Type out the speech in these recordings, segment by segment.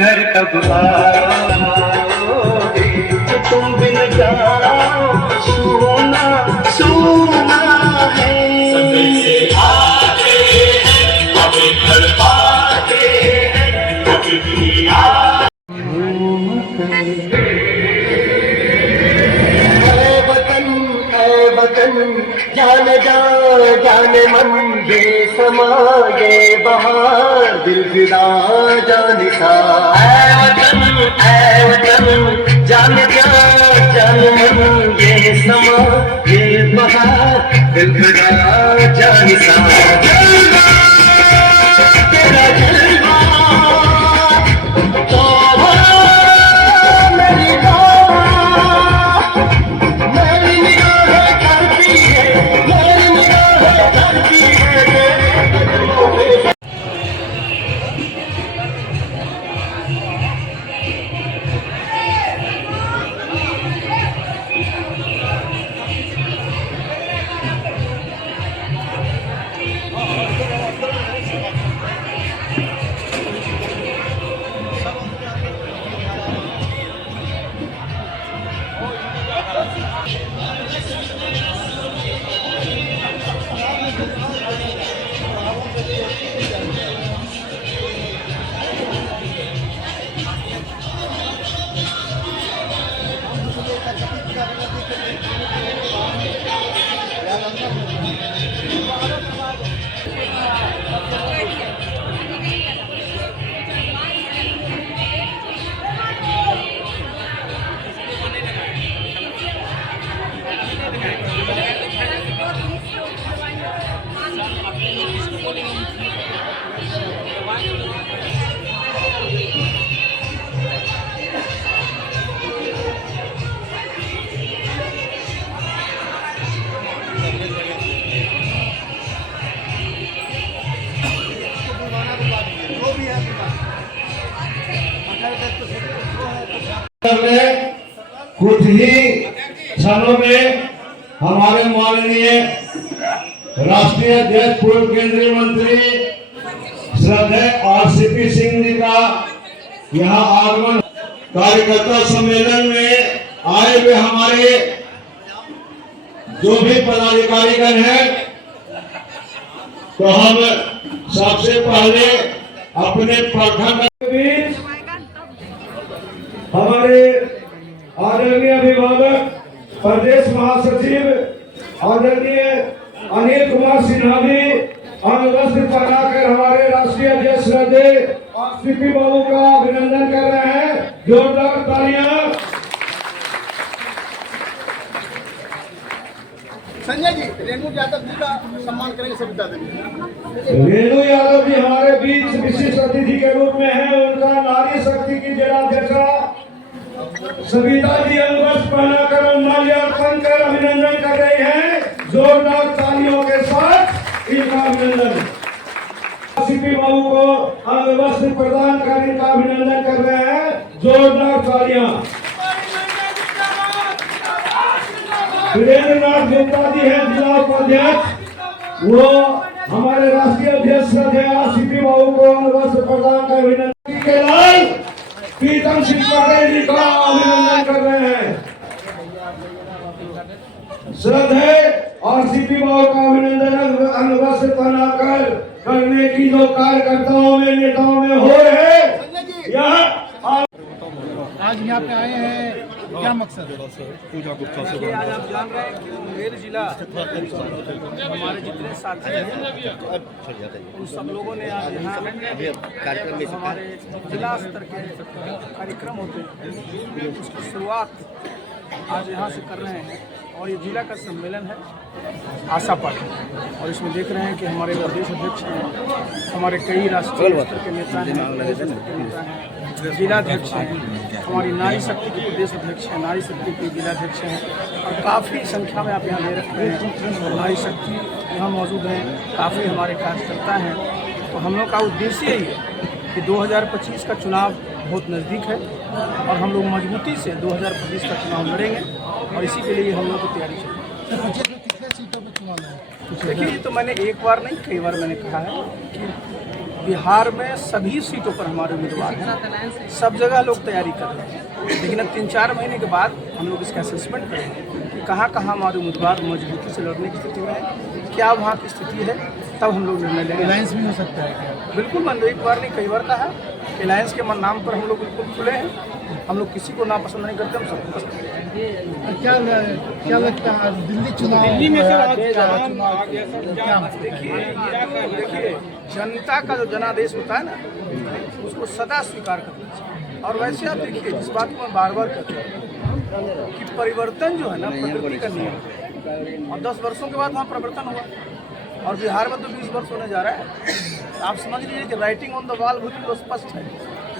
घर कब आओगे, तुम बिन जाओ सोना सोना है। से आते हैं अभी घर आते हैं कभी भी वतन जाने जा जाने मन ये समा ये बहार दिल फिदा जानिसा। ऐ वतन जाने जा जाने मन ये समा ये बहार दिल फिदा जानिसा। जलवा तेरा जलवा तो मेरी कुछ ही क्षणों में हमारे माननीय राष्ट्रीय अध्यक्ष पूर्व केंद्रीय मंत्री श्रद्धेय आरसीपी सिंह जी का यहाँ आगमन। कार्यकर्ता सम्मेलन में आए हुए हमारे जो भी पदाधिकारीगण हैं, तो हम सबसे पहले अपने प्रखंड के बीच हमारे आदरणीय अभिभावक प्रदेश महासचिव आदरणीय अनिल कुमार सिन्हा जी अनवस्त्र पहनाकर हमारे राष्ट्रीय अध्यक्ष श्रद्धेय आरसीपी बाबू का अभिनंदन कर रहे हैं। जोरदार तालियां। संजय जी, रेणु यादव जी का सम्मान करेंगे, सब बता देंगे। रेणु यादव जी हमारे बीच विशिष्ट अतिथि के रूप में है। उनका नारी शक्ति की जिलाध्यक्षा सविता जी अनवस्त्र पहनाकर माल्यार्पण कर अभिनंदन कर रहे हैं। जोरदार तालियों के साथ इनका अभिनंदन। आरसीपी बाबू को अनवस्त्र प्रदान कर इनका अभिनंदन कर रहे हैं। जोरदार तालियां। वीरेंद्र नाथ गुप्ता जी हैं जिला उपाध्यक्ष, वो हमारे राष्ट्रीय अध्यक्ष आरसीपी बाबू को अनवस्त्र प्रदान कर अभिनंदन के लाल प्रीतम सिंह पटेल जी का अभिनंदन कर रहे हैं। श्रद्धेय आरसीपी बाबू का अभिनंदन अनवस्त्र पहनाकर करने की जो कार्यकर्ताओं में नेताओं में हो रहे यह आज यहाँ पे आए हैं, क्या मकसद है? पूजा गुप्ता से आज आप जान रहे हैं कि मुंगेर जिला हमारे जितने साथी हैं उन सब लोगों ने आज यहाँ हमारे जिला स्तर के कार्यक्रम होते हैं, उसकी शुरुआत आज यहाँ से कर रहे हैं और ये जिला का सम्मेलन है आशा पार्टी और इसमें देख रहे हैं कि हमारे प्रदेश अध्यक्ष हैं, हमारे कई राष्ट्रीय स्तर के नेता हैं, प्रदेश स्तर के नेता हैं, जिलाध्यक्ष हैं, हमारी नारी शक्ति के प्रदेश अध्यक्ष हैं, नारी शक्ति के जिलाध्यक्ष हैं और काफ़ी संख्या में आप यहाँ ले रखते हैं और नारी शक्ति यहाँ मौजूद हैं, काफ़ी हमारे कार्यकर्ता हैं। तो हम लोग का उद्देश्य यही है कि 2025 का चुनाव बहुत नज़दीक है और हम लोग मजबूती से 2025 का चुनाव लड़ेंगे और इसी के लिए हम लोग की तैयारी चल रही है। कितने सीटों पर चुनाव लड़ेंगे? देखिए, ये तो मैंने एक बार नहीं कई बार मैंने कहा है कि बिहार में सभी सीटों पर हमारे उम्मीदवार हैं, सब जगह लोग तैयारी कर रहे हैं, लेकिन अब 3-4 महीने के बाद हम लोग इसका असेसमेंट करेंगे कि कहाँ कहाँ हमारे उम्मीदवार मजबूती से लड़ने की स्थिति में है, क्या वहाँ की स्थिति है, तब हम लोग निर्णय लेंगे। अलायंस भी हो सकता है क्या? बिल्कुल, मैंने एक बार नहीं कई बार कहा अलायंस के नाम पर हम लोग बिल्कुल खुले हैं, हम लोग किसी को नापसंद नहीं करते, हम सबको पसंद करते हैं। क्या लगता है दिल्ली चुनाव देखिए, जनता का जो जनादेश होता है ना, उसको सदा स्वीकार करना चाहिए। और वैसे आप देखिए, जिस बात को मैं बार बार कहता हूँ कि परिवर्तन जो है ना प्रकृति का नियम है और 10 वर्षों के बाद वहाँ परिवर्तन होगा और बिहार में तो 20 वर्ष होने जा रहा है। आप समझ लीजिए कि राइटिंग ऑन द वॉल बिल्कुल स्पष्ट है,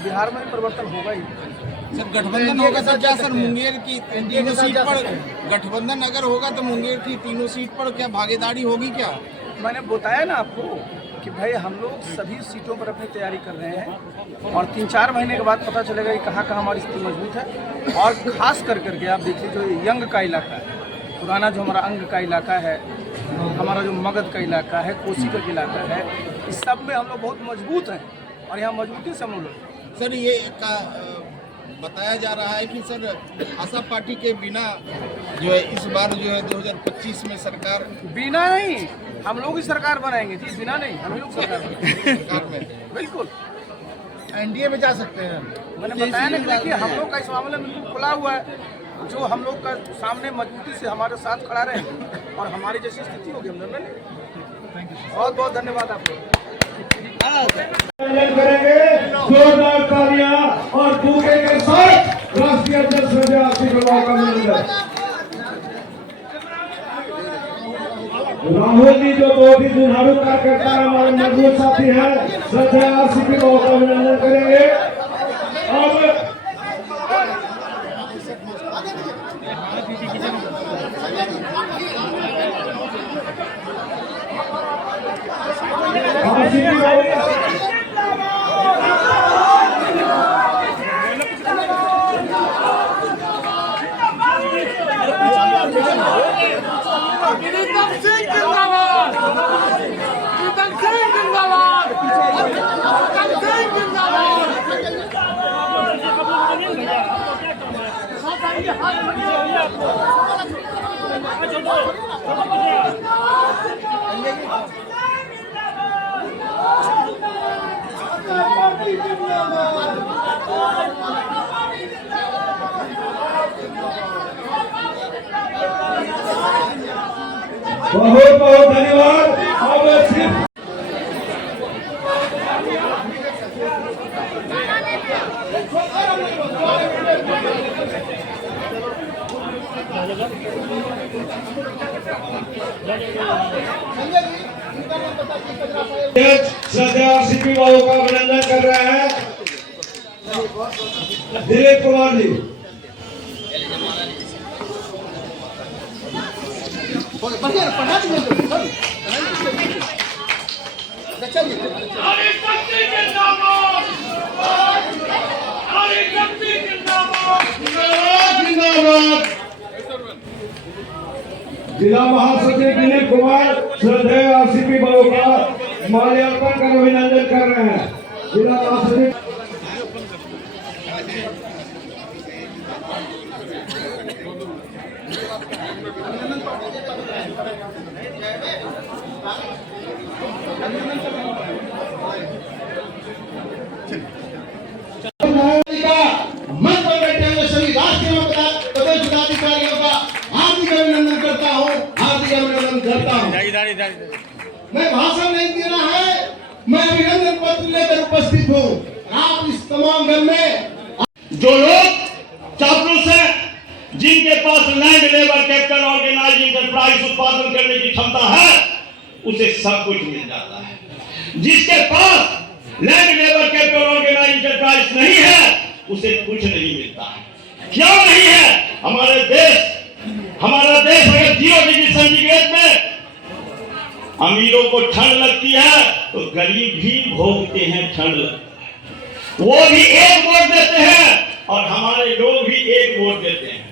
बिहार में भी परिवर्तन होगा ही। सर गठबंधन होगा सर, क्या सर मुंगेर की तीनों सीट पर गठबंधन अगर होगा तो मुंगेर की तीनों सीट पर क्या भागीदारी होगी क्या? मैंने बताया ना आपको कि भाई हम लोग सभी सीटों पर अपनी तैयारी कर रहे हैं और 3-4 महीने के बाद पता चलेगा कि कहाँ कहाँ हमारी स्थिति मजबूत है। और खास करके आप देखिए, जो यंग का इलाका है, पुराना जो हमारा अंग का इलाका है, हमारा जो मगध का इलाका है, कोसी का इलाका है, इस सब में हम लोग बहुत मजबूत हैं और यहाँ मजबूती से हम लोग। सर ये बताया जा रहा है कि सर आशा पार्टी के बिना जो है इस बार जो है 2025 में सरकार बिना नहीं, हम लोग ही सरकार बनाएंगे जी, बिना नहीं, हम लोग सरकार बनाएंगे सरकार में बिल्कुल। एनडीए में जा सकते हैं। मैंने बताया ना कि देखिए, हम लोग का इस मामले में बिल्कुल खुला हुआ है, जो हम लोग का सामने मजबूती से हमारे साथ खड़ा रहे और हमारी जैसी स्थिति होगी हम निर्णय लेंगे। बहुत बहुत धन्यवाद आपको। करेंगे जोरदार तालियां और बूके के साथ राष्ट्रीय अध्यक्ष संजय आशीर्वाद का अभिनंदन। राहुल जी जो बहुत ही दुधारू कार्यकर्ता है, हमारे मजबूत साथी हैं, संजय आशीर्वाद का अभिनंदन करेंगे। अब बहुत बहुत धन्यवाद। अब सिर्फ श्रद्धा सीपी बाबू का अभिनंदन कर रहे हैं दिलीप कुमार जी। जिला महासचिव दिलीप कुमार श्रद्धेय आरसीपी बाबू का माल्यार्पण कर अभिनंदन कर रहे हैं। जिला महासचिव मंच पर बैठे हुए सभी राष्ट्रीय प्रदेश पदाधिकारियों का हार्दिक अभिनंदन करता हूँ, हार्दिक अभिनंदन करता हूँ। मैं भाषण नहीं देना है, मैं अभिनंदन पत्र लेकर उपस्थित हूँ। आप इस तमाम घर में जो लोग चापलूस है, जिनके पास land labour capital organise enterprise उत्पादन करने की क्षमता है उसे सब कुछ मिल जाता है। जिसके पास land labour capital organise enterprise नहीं है उसे कुछ नहीं मिलता है। क्यों नहीं है? हमारा देश अगर 0 डिग्री सेंटीग्रेड में अमीरों को ठंड लगती है तो गरीब भी भोगते हैं ठंड लगती है। वो भी एक वोट देते हैं और हमारे लोग भी एक वोट देते हैं।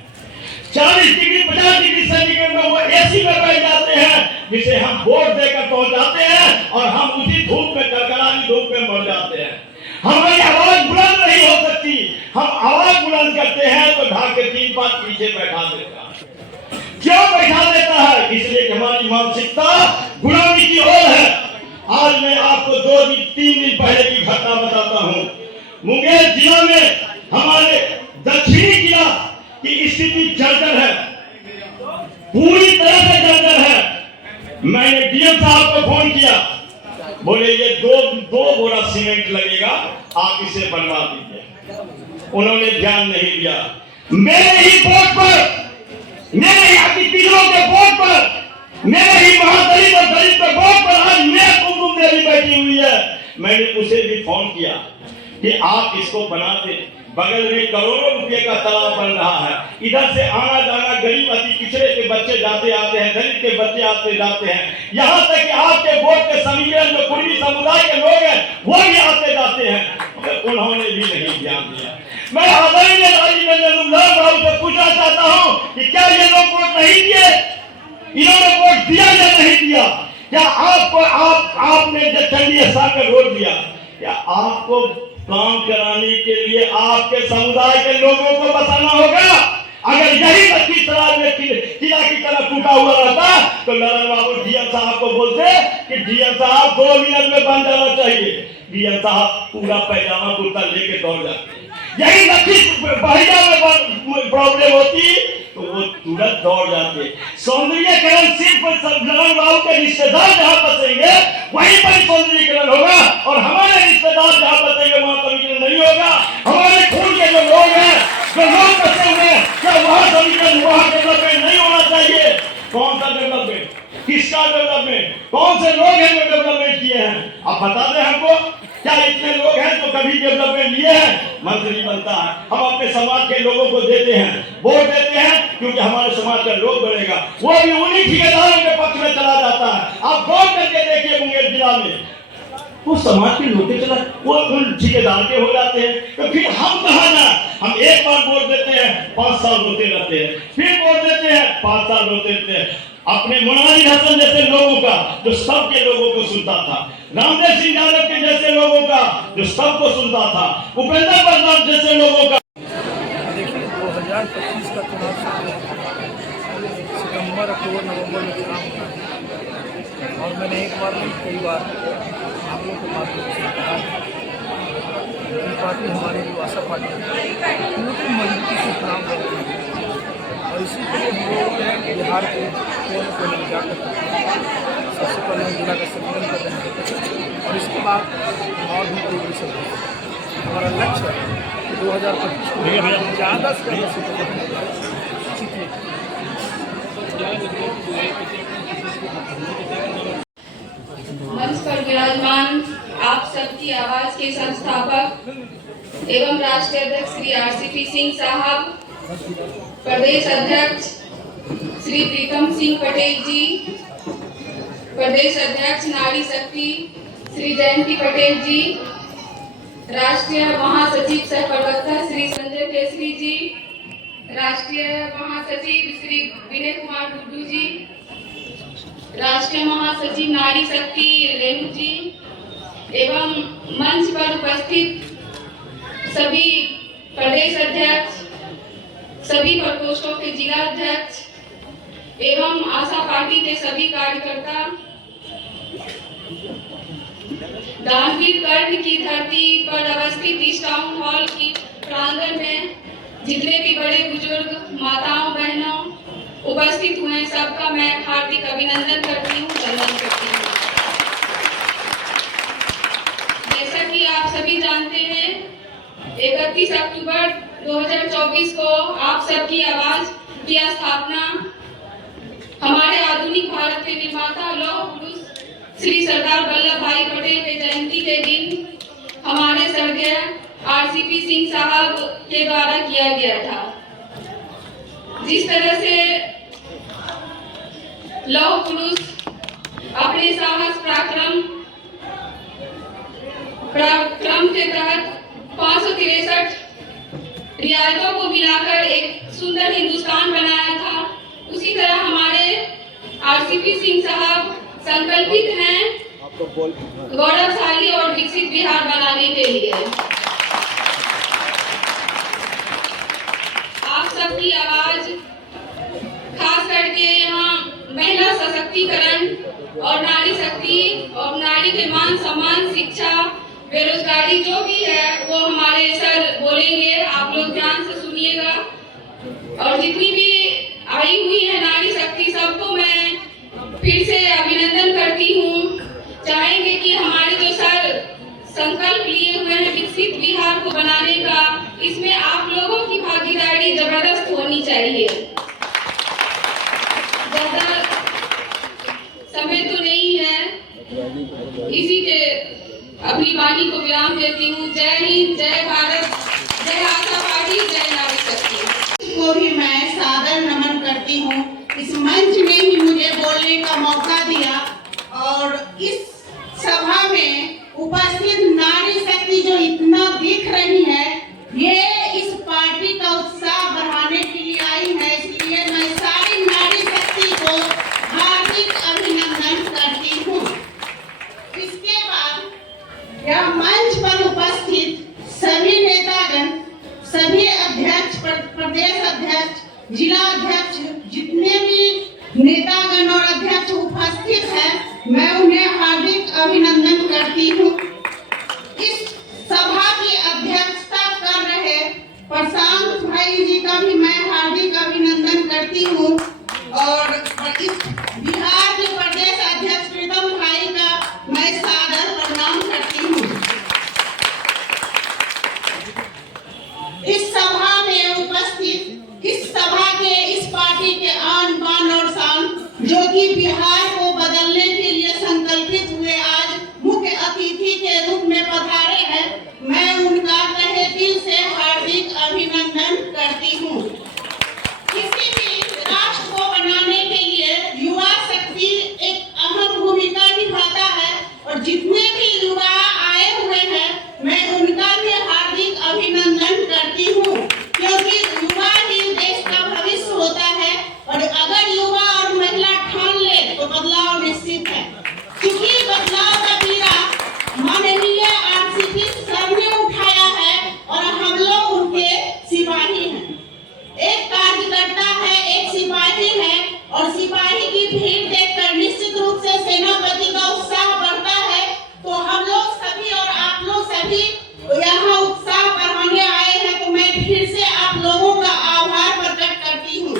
40 डिग्री 50 डिग्री सेंटीग्रेड में वो एसी में बैठ जाते हैं जिसे हम वोट देकर पहुंचाते हैं और हम उसी धूप में कड़कड़ाती धूप में मर जाते हैं। हमारी आवाज बुलंद नहीं हो सकती। हम आवाज बुलंद करते हैं तो ढाक के 3 बार पीछे बैठा देता है। क्यों बैठा देता है? इसलिए कि हमारी मानसिकता गुलामी की ओर है। आज मैं आपको 2-3 दिन पहले की घटना बताता हूँ। मुंगेर जिला में हमारे दक्षिणी जिला की स्थिति जर्जर है, पूरी तरह से जर्जर है। मैंने डीएम साहब को फोन किया, बोले ये दो बोरा सीमेंट लगेगा, आप इसे बनवा दीजिए। उन्होंने ध्यान नहीं दिया। मेरे ही बोर्ड पर, मेरे ही अतिथियों के बोर्ड पर, मेरे ही महादलित और दलित के बोर्ड पर आज मैं कुमकुम देवी बैठी हुई है। मैंने उसे भी फोन किया कि आप इसको बना दे। बगल में करोड़ों रुपए का तालाब बन रहा है। इधर से आना जाना गरीब अति पिछड़े के बच्चे जाते आते हैं, दलित के बच्चे आते जाते हैं। यहाँ तक कि आपके वोट के समीकरण जो पूर्वी समुदाय के लोग हैं वो भी आते जाते हैं, मगर उन्होंने भी नहीं ध्यान दिया। मैं आदरणीय राव से पूछना चाहता हूँ कि क्या ये लोग वोट नहीं दिए? इन्होंने वोट दिया या नहीं दिया? क्या आपको आपने जब चंडी साकर वोट दिया, क्या आपको काम कराने के लिए आपके समुदाय के लोगों को बसाना होगा? अगर यही लखीसराय में किला की तरह टूटा हुआ रहता तो ललन बाबू डीएम साहब को बोलते कि डीएम साहब 2 मिनट में बन जाना चाहिए। डीएम साहब पूरा पैजामा कुर्ता लेके दौड़ जाते। यही लखीसराय में प्रॉब्लम होती तो वो तुरंत दौड़ जाते। सौंदर्यकरण सिर्फ ललन बाबू के रिश्तेदार जहाँ बसेंगे वहीं पर सौंदर्यकरण होगा और हमारे रिश्तेदार जहाँ बसेंगे वहाँ समीकरण नहीं होगा। हमारे खून के जो लोग हैं, जो लोग बसे हुए हैं, क्या वहाँ समीकरण, वहाँ डेवलपमेंट नहीं होना चाहिए? कौन सा डेवलपमेंट, किसका डेवलपमेंट, कौन से लोग हैं जो डेवलपमेंट किए हैं? आप बता दें हमको। क्या इतने लोग हैं जो कभी डेवलपमेंट लिए हैं? मंत्री बनता है, हम अपने समाज के लोगों को देते हैं, वोट देते हैं क्योंकि हमारे समाज का लोग बढ़ेगा। वो भी उन्हीं ठेकेदारों के पक्ष में चला जाता है। आप वोट करके देखिए मुंगेर जिला में वो समाज के लोग चला, वो उन ठेकेदार के हो जाते हैं। तो फिर हम कहाँ जाए? हम एक बार वोट देते हैं, 5 साल रोते रहते हैं, फिर वोट देते हैं, 5 साल रोते रहते हैं। अपने मुनाजिर हसन जैसे लोगों का जो सबके लोगों को सुनता था, रामदेव सिंह यादव के जैसे लोगों का जो सबको सुनता था, उपेंद्र प्रसाद जैसे लोगों का। देखिए 2025 का चुनाव सितंबर, अक्टूबर, नवंबर में चुनाव होना है और मैंने एक बार नहीं कई बार आप लोगों के माध्यम से कहा कि पार्टी हमारी जो आशा पार्टी है पूरी मजबूती से चुनाव लड़ रही है और इसी के लिए हम लोग बिहार के कोने कोने में जाकर सबसे पहले हम जिला का सम्मेलन कर रहे हैं और इसके बाद और भी कोई सब हमारा लक्ष्य है कि 2025 में ज़्यादा से ज़्यादा सीटें मंच पर विराजमान आप सबकी आवाज के संस्थापक एवं राष्ट्रीय अध्यक्ष श्री RCP सिंह साहब, प्रदेश अध्यक्ष श्री प्रीतम सिंह पटेल जी, प्रदेश अध्यक्ष नारी शक्ति श्री जयंती पटेल जी, राष्ट्रीय महासचिव सह प्रवक्ता श्री संजय केसरी जी, राष्ट्रीय महासचिव श्री विनय कुमार गुड्डू जी, राष्ट्रीय महासचिव नारी शक्ति रेणु जी एवं मंच पर उपस्थित सभी प्रदेश अध्यक्ष, सभी प्रकोष्ठों के जिला अध्यक्ष एवं आशा पार्टी के सभी कार्यकर्ता, दानवीर कर्ण की धरती पर अवस्थित इस टाउन हॉल की प्रांगण में जितने भी बड़े बुजुर्ग माताओं बहनों उपस्थित हुए सबका मैं हार्दिक अभिनंदन करती हूँ, वंदन करती हूँ। जैसा कि आप सभी जानते हैं 31 अक्टूबर 2024 को आप सबकी आवाज की स्थापना हमारे आधुनिक भारत के निर्माता लौह पुरुष श्री सरदार वल्लभ भाई पटेल के जयंती के दिन हमारे स्वर्गीय आरसीपी सिंह साहब के द्वारा किया गया था। जिस तरह से लौह पुरुष अपने साहस पराक्रम के तहत 563 रियायतों को मिलाकर एक सुंदर हिंदुस्तान बनाया था, उसी तरह हमारे आरसीपी सिंह साहब संकल्पित हैं गौरवशाली और विकसित बिहार बनाने के लिए। आप सबकी आवाज खास करके यहाँ महिला सशक्तिकरण और नारी शक्ति और नारी के मान सम्मान, शिक्षा, बेरोजगारी जो भी है वो हमारे सर बोलेंगे, आप लोग ध्यान से सुनिएगा। और जितनी भी आई हुई है नारी शक्ति सबको मैं फिर से अभिनंदन करती हूँ। चाहेंगे कि हमारे जो सर संकल्प लिए हुए हैं विकसित बिहार को बनाने का, इसमें आप लोगों की भागीदारी जबरदस्त होनी चाहिए। ज्यादा समय तो नहीं है, इसी के अपनी वाणी को विराम देती हूँ। जय हिंद, जय भारत, जय आशा पार्टी, जय नारी शक्ति। को भी मैं सादर नमन करती हूँ। इस मंच ने ही मुझे बोलने का मौका दिया और इस सभा में उपस्थित नारी शक्ति जो इतना दिख रही है, ये इस पार्टी का उत्साह बढ़ाने के लिए आई है। इसलिए मैं सारी नारी शक्ति को हार्दिक अभिनंदन करती हूँ। इसके बाद यह मंच पर उपस्थित सभी नेतागण, सभी अध्यक्ष, प्रदेश अध्यक्ष, जिला अध्यक्ष, जितने भी नेतागण और अध्यक्ष उपस्थित हैं, मैं उन्हें हार्दिक अभिनंदन करती हूँ। इस सभा की अध्यक्षता कर रहे प्रशांत भाई जी का भी मैं हार्दिक अभिनंदन करती हूँ और इस बिहार के प्रदेश अध्यक्ष प्रीतम भाई का मैं सादर प्रणाम करती हूँ। इस सभा में उपस्थित, इस सभा के, इस पार्टी के आन बान और शान जो कि बिहार को बदलने के लिए संकल्पित हुए आज मुख्य अतिथि के रूप में पधारे हैं, मैं उनका तहे दिल से हार्दिक अभिनंदन करती हूँ। किसी भी राष्ट्र को बनाने के लिए युवा शक्ति एक अहम भूमिका निभाता है और जितने भी युवा आए हुए हैं मैं उनका भी हार्दिक अभिनंदन करती हूँ, क्योंकि युवा ही देश का भविष्य होता है और अगर युवा और महिला ठान ले तो बदलाव निश्चित है। क्योंकि बदलाव का बीड़ा माननीय आरसीपी सर ने उठाया है और हम लोग उनके सिपाही हैं। एक कार्यकर्ता है, एक सिपाही है और सिपाही की भीड़ देखकर निश्चित रूप से सेनापति का उत्साह बढ़ता है। तो हम लोग सभी और आप लोग सभी यहाँ उत्साह बढ़ाने आए हैं, तो मैं फिर से आप लोगों का आभार प्रकट करती हूँ।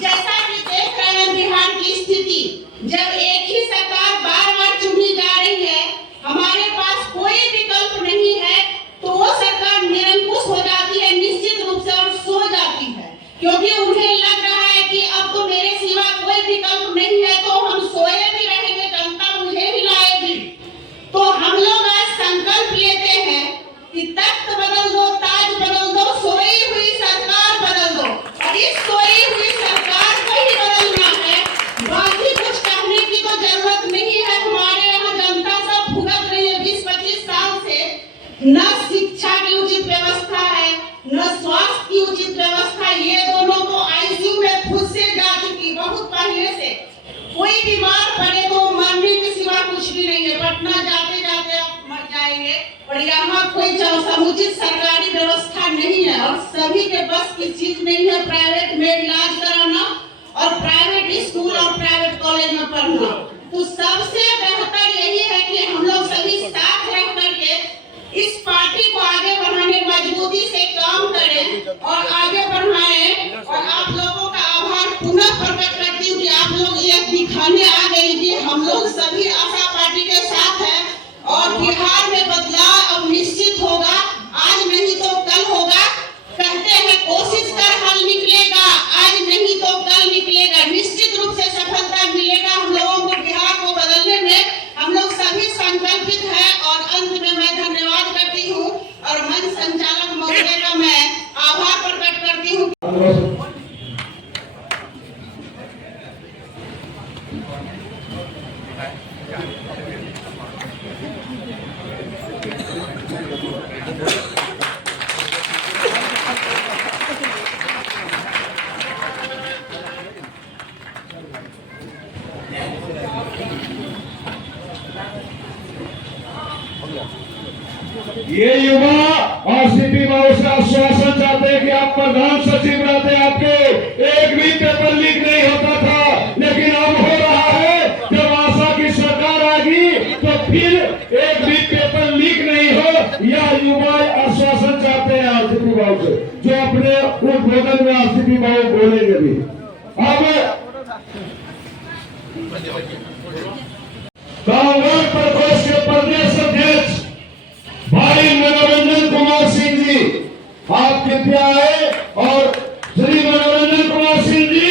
जैसा कि देख रहे हैं बिहार की स्थिति, जब एक ही सरकार बार-बार चुनी जा रही है, हमारे पास कोई विकल्प नहीं है, तो वो सरकार निरंकुश हो जाती है निश्चित रूप से और सो जाती है, क्योंकि उन्हें लग रहा है कि अब तो मेरे सिवा कोई विकल्प नहीं है, तो हम सोए भी रहेंगे, जनता मुझे ही लाएगी। तो हम लोग आज संकल्प लेते हैं कि तख्त बदल दो, ताज बदल दो, सोई हुई सरकार बदल दो और इस सोई हुई सरकार को ही बदलना है। बाकी कुछ कहने की तो जरूरत नहीं है। हमारे यहाँ जनता सब भुगत रही है 20-25 साल से, न शिक्षा की उचित व्यवस्था है, न स्वास्थ्य की उचित व्यवस्था। ये दोनों तो आईसीयू में खुद से जा चुकी बहुत पहले से। कोई बीमार पड़े तो मरने के सिवा कुछ भी नहीं है, पटना जाते जाते मर जाएंगे। और यहाँ कोई समुचित सरकारी व्यवस्था नहीं है और सभी के बस की चीज नहीं है प्राइवेट में इलाज कराना और प्राइवेट स्कूल और प्राइवेट कॉलेज में पढ़ना। तो सबसे बेहतर यही है कि हम लोग सभी साथ रह करके इस पार्टी को आगे बढ़ाने मजबूती से काम करें और आगे बढ़ाएं। और आप लोगों का आभार पुनः प्रकट करती हूँ कि आप लोग ये दिखाने आ गए कि हम लोग सभी आशा पार्टी के साथ हैं और बिहार में बदलाव अब निश्चित होगा, आज नहीं तो कल होगा। कहते हैं कोशिश कर हल निकलेगा, आज नहीं ये युवा और सीपी बाबू से आश्वासन चाहते हैं कि आप प्रधान सचिव रहते, आपके एक भी पेपर लीक नहीं होता था, लेकिन अब हो रहा है। जब आशा की सरकार आएगी तो फिर एक भी पेपर लीक नहीं हो, यह युवा आश्वासन चाहते हैं आरसीपी बाबू से, जो अपने उद्बोधन में आरसीपी बाबू बोलेंगे भी। अब कांग्रेस प्रदेश के प्रदेश अध्यक्ष भाई मनोरंजन कुमार सिंह जी, आप कृपया आए। और श्री मनोरंजन कुमार सिंह जी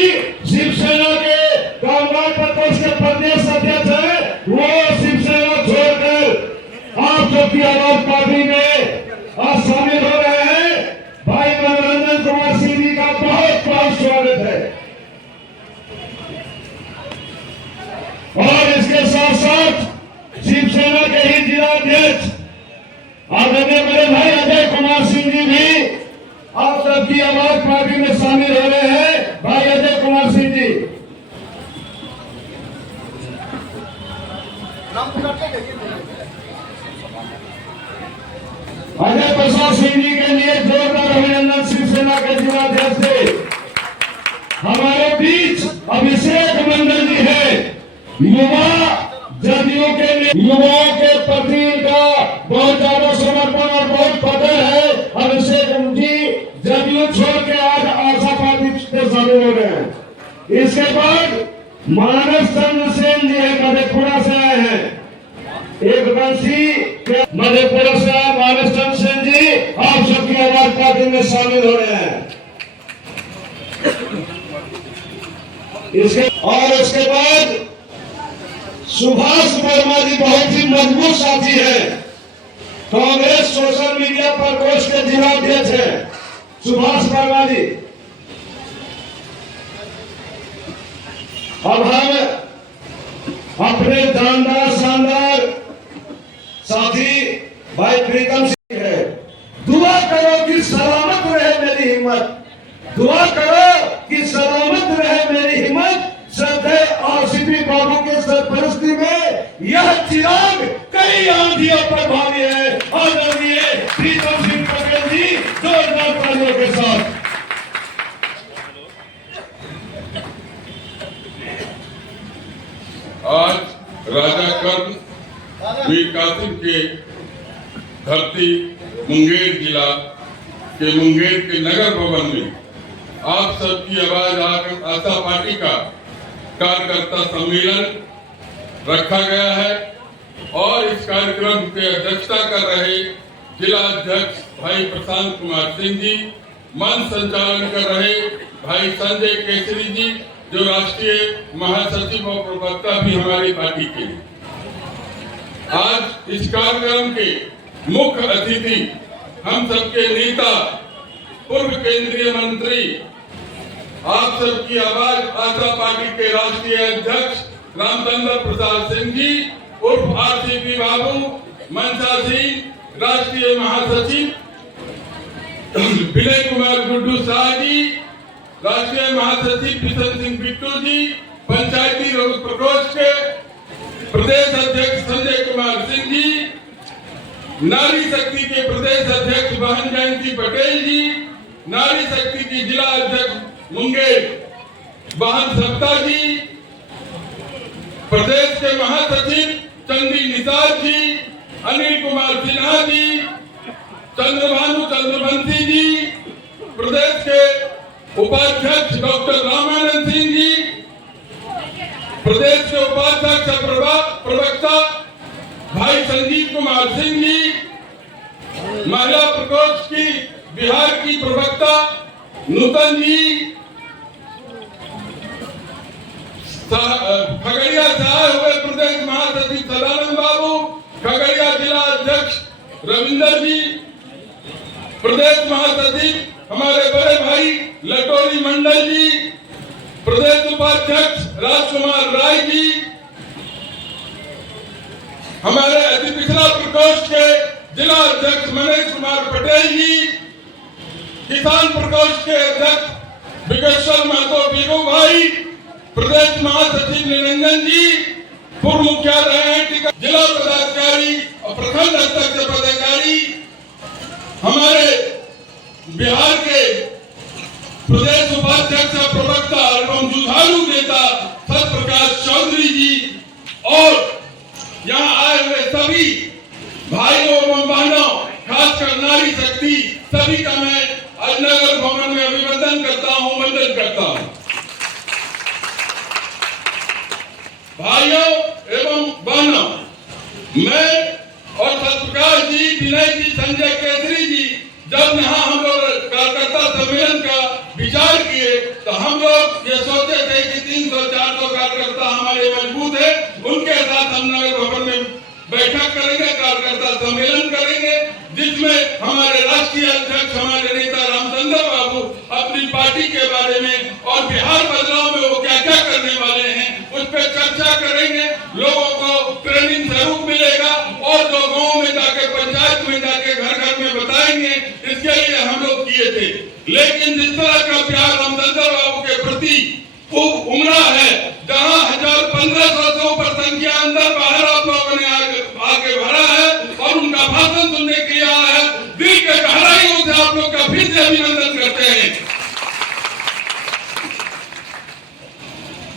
शिवसेना के कामगार प्रकोष्ठ के प्रदेश अध्यक्ष हैं, वो शिवसेना छोड़कर आप सबकी आवाज पार्टी में आज शामिल हो रहे हैं। भाई मनोरंजन कुमार सिंह जी का बहुत बहुत स्वागत है। और इसके साथ साथ शिवसेना के ही जिला अध्यक्ष आदरणीय मेरे भाई अजय कुमार सिंह जी भी आप सबकी आवाज पार्टी में शामिल हो रहे हैं। भाई अजय कुमार सिंह जी, अजय प्रसाद सिंह जी के लिए जोरदार अभिनंदन शिवसेना के जिलाध्यक्ष से। हमारे बीच अभिषेक मंडल जी है, युवा जदयू के लिए युवाओं के प्रति इनका बहुत ज्यादा समर्पण और बहुत कदर है। अभिषेक जी जदयू छोड़ के आज आशा पार्टी में शामिल हो रहे हैं। इसके बाद मानस चंद्र सेन जी है, मधेपुरा से आए हैं। एक बंसी मधेपुरा से आए मानस चंद्र सेन जी, आप सबकी आवाज पार्टी में शामिल हो रहे हैं। इसके बाद सुभाष वर्मा जी बहुत ही मजबूत साथी है, कांग्रेस सोशल मीडिया प्रकोष्ठ के जिलाध्यक्ष है सुभाष वर्मा जी। अब हम अपने जानदार शानदार साथी भाई प्रीतम सिंह है, दुआ करो कि सलामत रहे मेरी हिम्मत, दुआ करो कि सलामत रहे मेरी हिम्मत। श्रद्धेय आरसीपी बाबू के सरपरस्ती में यह चिराग कई आंधियों पर भारी है। आदरणीय प्रीतम सिंह पटेल जी जोरदार तालियों के साथ। आज राजा कर्ण वीर कासिम के धरती मुंगेर जिला के मुंगेर के नगर भवन में आप सबकी आवाज आकर आशा पार्टी का कार्यकर्ता सम्मेलन रखा गया है और इस कार्यक्रम की अध्यक्षता कर रहे जिला अध्यक्ष भाई प्रशांत कुमार सिंह जी, मंच संचालन कर रहे भाई संजय केसरी जी, जो राष्ट्रीय महासचिव और प्रवक्ता भी हमारी पार्टी के। आज इस कार्यक्रम के मुख्य अतिथि हम सबके नेता पूर्व केंद्रीय मंत्री आप सबकी आवाज आशा पार्टी के राष्ट्रीय अध्यक्ष रामचंद्र प्रसाद सिंह जी उर्फ आरसीपी बाबू, मनसा सिंह राष्ट्रीय महासचिव, विनय कुमार गुड्डू शाह जी राष्ट्रीय महासचिव, किशन सिंह बिट्टू जी पंचायती राज प्रकोष्ठ के प्रदेश अध्यक्ष, संजय कुमार सिंह जी नारी शक्ति के प्रदेश अध्यक्ष बहन जयंती पटेल जी, नारी शक्ति की जिला अध्यक्ष मुंगेर बहन सत्ता जी, प्रदेश के महासचिव चंदी निसार जी, अनिल कुमार सिन्हा जी, चंद्रभानु चंद्रवंशी जी, प्रदेश के उपाध्यक्ष डॉक्टर रामानंद सिंह जी, प्रदेश के उपाध्यक्ष प्रवक्ता भाई संजीव कुमार सिंह जी, महिला प्रकोष्ठ की बिहार की प्रवक्ता नूतन जी, खगड़िया से आए हुए प्रदेश महासचिव सदानंद बाबू, खगड़िया जिला अध्यक्ष रविंदर जी, प्रदेश महासचिव हमारे बड़े भाई लटोरी मंडल जी, प्रदेश उपाध्यक्ष राजकुमार राय जी, हमारे अति पिछड़ा प्रकोष्ठ के जिला अध्यक्ष मनीष कुमार पटेल जी, किसान प्रकोष्ठ के अध्यक्ष बिगेश्वर महतो बीरू भाई, प्रदेश महासचिव निरंजन जी, पूर्व मुखिया रहे हैं, जिला पदाधिकारी और प्रखंड स्तर के पदाधिकारी, हमारे बिहार के प्रदेश उपाध्यक्ष और प्रवक्ता एवं जुझारू नेता सत्यप्रकाश चौधरी जी और यहाँ आए हुए सभी भाइयों एवं बहनों, खासकर नारी शक्ति, सभी का मैं आज नगर भवन में अभिवादन करता हूँ, वंदन करता हूँ। भाइयों एवं बहनों, मैं और सत्यप्रकाश जी, विनय जी, संजय केसरी जी जब यहाँ हम लोग कार्यकर्ता सम्मेलन का विचार किए तो हम लोग ये सोचे थे कि 300-400 कार्यकर्ता हमारे मजबूत है, उनके साथ हम नगर भवन में बैठक करेंगे, कार्यकर्ता सम्मेलन करेंगे, जिसमें हमारे राष्ट्रीय अध्यक्ष हमारे नेता रामचंद्र बाबू अपनी पार्टी के बारे में और बिहार बदलाव में वो क्या क्या करने वाले हैं उस पर चर्चा करेंगे, लोगों को ट्रेनिंग स्वरूप मिलेगा और जो गाँव में जाके, पंचायत में जाके, घर घर में बताएंगे, इसके लिए हम लोग किए थे। लेकिन जिस तरह का प्यार रामचंद्र बाबू के प्रति उमड़ा है, जहाँ 1500 से ऊपर संख्या अंदर बाहर आप लोगों ने आगे भरा है और उनका भाषण सुनने के लिए आया है, दिल के गहराइयों से आप लोग का फिर से अभिनंदन करते हैं।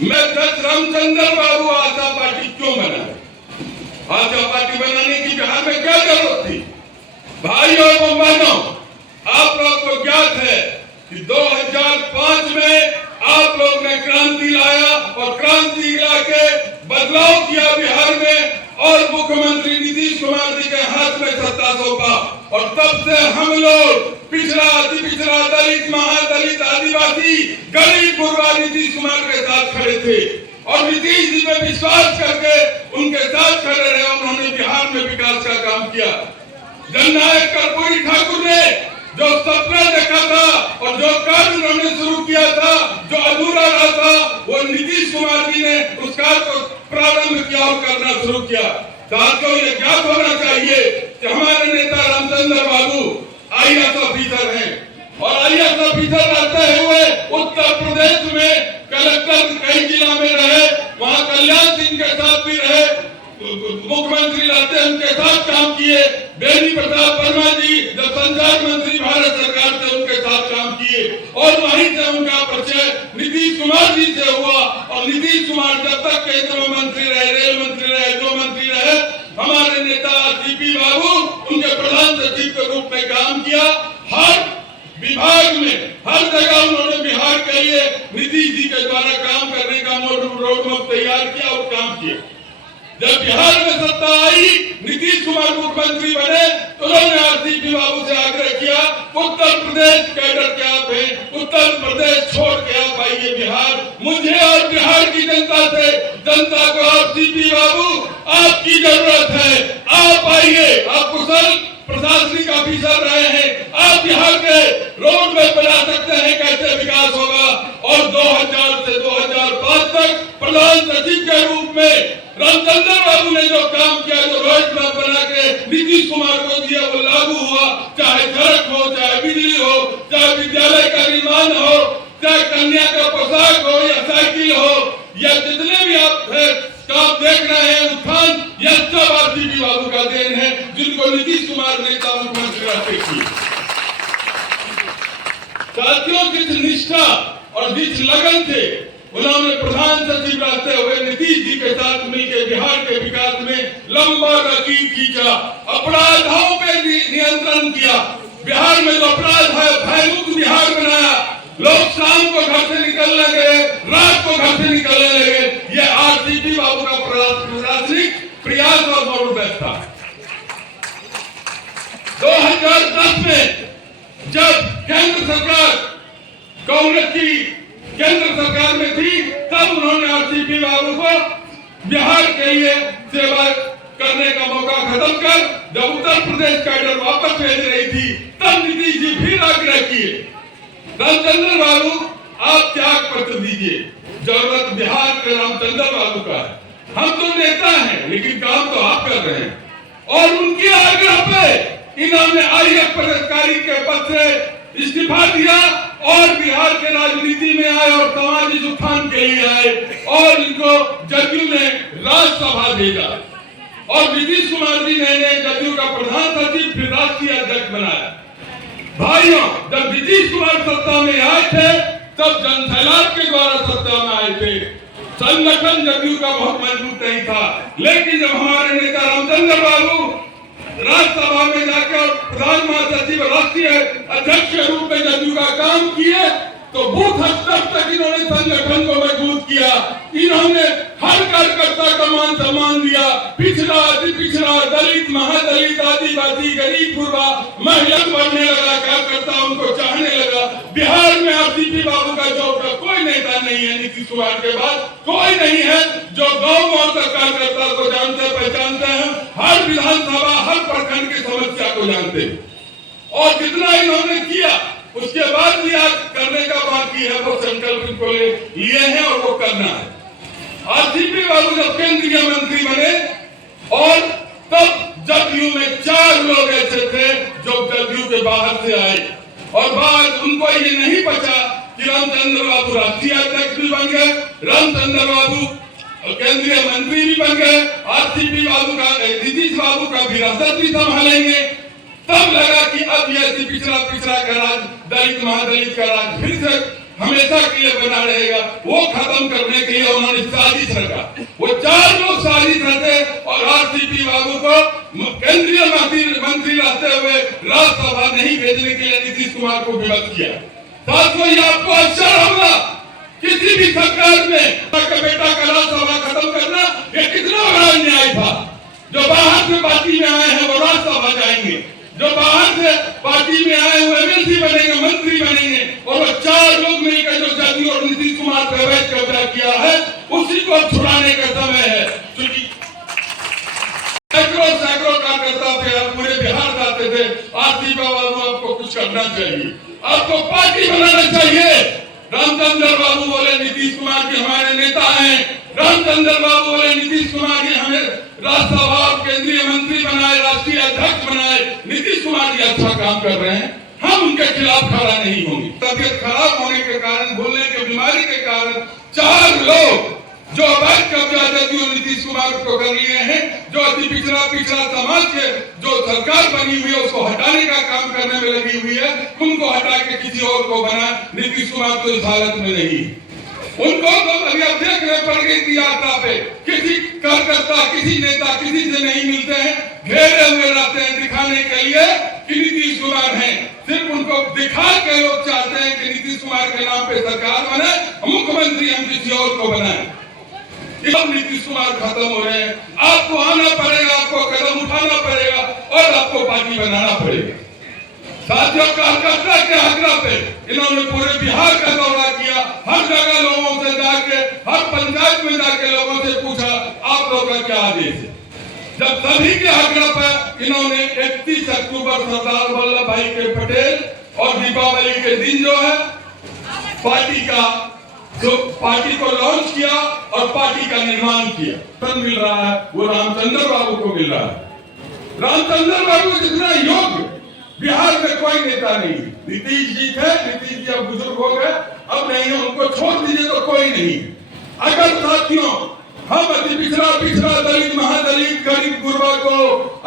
मैं दस रामचंद्र बाबू आशा पार्टी क्यों बना? आशा पार्टी बनाने की बिहार में क्या जरूरत थी? भाइयों और बहनों, आप लोग को ज्ञात है कि 2005 में आप लोग ने क्रांति लाया और क्रांति लाके बदलाव किया बिहार में और मुख्यमंत्री नीतीश कुमार जी के हाथ में सत्ता सौंपा और तब से हम लोग पिछड़ा, अति पिछड़ा, दलित, महादलित, आदिवासी, गरीब गुरबा नीतीश कुमार के साथ खड़े थे और नीतीश जी में विश्वास करके उनके साथ खड़े रहे। उन्होंने बिहार में विकास का काम किया। जननायक कर्पूरी ठाकुर ने जो सपना देखा था और जो कार्य उन्होंने शुरू किया था, जो अधूरा रहा था, वो नीतीश कुमार जी ने उस कार्य को प्रारंभ किया और करना शुरू किया। साथियों, ये ज्ञात होना चाहिए कि हमारे नेता रामचंद्र बाबू IAS ऑफिसर हैं और IAS ऑफिसर रहते हुए उत्तर प्रदेश में कलेक्टर कई जिला में रहे, वहाँ कल्याण सिंह के साथ भी रहे, मुख्यमंत्री रहते उनके साथ काम किए, बेनी प्रताप वर्मा जी जब संचार मंत्री भारत सरकार से उनके साथ काम किए और वहीं से उनका परिचय नीतीश कुमार जी से हुआ और नीतीश कुमार जब तक केंद्र में मंत्री रहे, रेल मंत्री रहे, जो मंत्री रहे, हमारे नेता CP बाबू उनके प्रधान सचिव के रूप में काम किया। हर विभाग में हर जगह उन्होंने बिहार के लिए नीतीश जी के द्वारा काम करने का रोड मैप तैयार किया और काम किया। जब बिहार में सत्ता आई, नीतीश कुमार मुख्यमंत्री बने तो उन्होंने CP बाबू से आग्रह किया, उत्तर प्रदेश कैडर के आप हैं, उत्तर प्रदेश छोड़ के आप आइए बिहार, मुझे और बिहार की जनता से, जनता को आप CP बाबू आपकी जरूरत है, आप आइए, आप कुशल प्रशासनिक ऑफिसर रहे हैं, आप बिहार के रोड में बना सकते हैं कैसे विकास होगा। और 2000 से 2005 तक प्रधान सचिव के रूप में रामचंद्र बाबू ने जो काम किया, जो रोड मैप बना के नीतीश कुमार को दिया, वो लागू हुआ। चाहे सड़क हो, चाहे बिजली हो, चाहे विद्यालय का निर्माण हो, चाहे कन्या का पोशाक हो या साइकिल हो, या जितने भी आप काम देख रहे हैं उत्थान, यह सब CP बाबू का देन है, जिनको नीतीश कुमार नेता मुख्यमंत्री रहते किए। साथियों, जिस निष्ठा और जिस लगन से उन्होंने प्रधान सचिव रहते हुए नीतीश जी के साथ मिलकर बिहार के विकास में लंबा लकीर खींचा, अपराधों पे नियंत्रण किया, बिहार में जो अपराध है भयमुक्त बिहार बनाया, लोग शाम को घर से निकलने लगे, रात को घर से निकलने लगे, ये CP बाबू का प्रशासनिक प्रयास और मनोबल था। 2010 में जब केंद्र सरकार कांग्रेस की केंद्र सरकार में थी, तब उन्होंने CP बाबू को बिहार के लिए सेवा करने का मौका खत्म कर जब उत्तर प्रदेश कैडर वापस भेज रही थी, तब नीतीश जी फिर आग्रह किए। रामचंद्र बाबू आप त्याग पत्र दीजिए। जरूरत बिहार के रामचंद्र बाबू का है। हम तो नेता हैं, लेकिन काम तो आप कर रहे हैं। और उनके आग्रह पे इन्होंने IAS पदाधिकारी के पद से इस्तीफा दिया और बिहार के राजनीति में आए और सामाजिक उत्थान के लिए आए और इनको जदयू ने राज्यसभा भेजा और नीतीश कुमार जी ने जदयू का प्रधान सचिव फिर राष्ट्रीय अध्यक्ष बनाया। भाइयों, जब नीतीश कुमार सत्ता में आए थे तब जनसैलाब के द्वारा सत्ता में आए थे। संगठन जदयू का बहुत मजबूत नहीं था, लेकिन जब हमारे नेता रामचंद्र बाबू राज्यसभा में जाकर प्रधान महासचिव राष्ट्रीय अध्यक्ष के रूप में जदयू का काम किए तो बूथ स्तर तक इन्होंने संगठन को मजबूत किया। इन्होंने हर कार्यकर्ता का मान सम्मान दिया। पिछड़ा, अति पिछड़ा, दलित, महादलित, आदिवासी, गरीब, गुरबा, महिला बढ़ने लगा, कार्यकर्ता उनको चाहने लगा। बिहार में RCP बाबू का जो कोई नेता नहीं है, नीतीश कुमार के बाद कोई नहीं है जो गाँव तक कार्यकर्ता को जानते पहचानते हैं, हर विधानसभा, हर प्रखंड की समस्या को जानते हैं। और जितना इन्होंने किया उसके बाद भी आज करने का बाकी है, वो संकल्प इनको लिए हैं और वो करना है। RCP बाबू जब केंद्रीय मंत्री बने और तब जदयू में 4 लोग ऐसे थे जो जदयू के बाहर से आए और बाद उनको ये नहीं बचा कि रामचंद्र बाबू राष्ट्रीय अध्यक्ष भी बन गए, रामचंद्र बाबू केंद्रीय मंत्री भी बन गए, RCP बाबू का, नीतीश बाबू का विरासत भी संभालेंगे। तब लगा कि अब ये पिछड़ा का राज, दलित महादलित का राज फिर से हमेशा के लिए बना रहेगा। वो खत्म करने के लिए उन्होंने साजिश रखा। वो 4 लोग साजिश रचे और RCP बाबू को केंद्रीय मंत्री रहते हुए राज्यसभा नहीं भेजने के लिए नीतीश कुमार को विवश किया। साथियों, ये आपको आश्चर्य होगा, किसी भी सरकार में बेटा का राज्यसभा खत्म करना ये कितना बड़ा अन्याय था। जो बाहर से पार्टी में आए हैं वो राज्यसभा जाएंगे, जो बाहर से पार्टी में आए हुए MLC बनेंगे, मंत्री बनेंगे और वो 4 लोग मिलकर जो जदयू और नीतीश कुमार पर अवैध कब्जा किया है उसी को छुड़ाने का समय है। क्योंकि सैकड़ों कार्यकर्ता पूरे बिहार जाते थे, RCP बाबू आपको कुछ करना चाहिए, आपको पार्टी बनाना चाहिए। रामचंद्र बाबू बोले नीतीश कुमार जी हमारे नेता हैं, रामचंद्र बाबू बोले नीतीश कुमार जी हमें राज्यसभा केंद्रीय मंत्री बनाए, राष्ट्रीय अध्यक्ष बनाए। नीतीश कुमार जी अच्छा काम कर रहे हैं, हम उनके खिलाफ खड़ा नहीं होंगे। तबियत खराब होने के कारण, बोलने की बीमारी के कारण 4 लोग जो अवैध कब्जा जदयू नीतीश कुमार को कर लिए हैं, जो अति पिछड़ा समाज के जो सरकार बनी हुई है उसको हटाने का काम करने में लगी हुई है, उनको हटा के किसी और को बना। नीतीश कुमार तो इस हालत में नहीं, उनको तो अभी आप देख रहे प्रगति यात्रा पे किसी कार्यकर्ता, किसी नेता किसी से नहीं मिलते हैं, घेरे हुए रहते हैं दिखाने के लिए कि नीतीश कुमार हैं। सिर्फ उनको दिखा के लोग चाहते हैं कि नीतीश कुमार के नाम पे सरकार बने, मुख्यमंत्री हम किसी और को बनाए। अब नीतीश कुमार खत्म हो रहे हैं, आपको आना पड़ेगा, आपको कदम उठाना पड़ेगा और आपको पार्टी बनाना पड़ेगा। साथियों, कार्यकर्ता के आग्रह पे इन्होंने पूरे बिहार का दौरा किया, हर जगह लोगों से जाके, हर पंचायत में जाके लोगों से पूछा आप लोगों का क्या आदेश है। जब सभी के आग्रह पर इन्होंने 31 अक्टूबर सरदार वल्लभ भाई के पटेल और दीपावली के दिन जो है पार्टी को लॉन्च किया और पार्टी का निर्माण किया। मिल रहा है वो रामचंद्र बाबू को मिल रहा है। रामचंद्र बाबू जितना योग्य बिहार में कोई नेता नहीं। नीतीश जी थे, नीतीश जी अब बुजुर्ग हो गए, अब नहीं है, उनको छोड़ दीजिए तो कोई नहीं। अगर साथियों हम अति पिछड़ा दलित, महादलित, गरीब, गुरबा को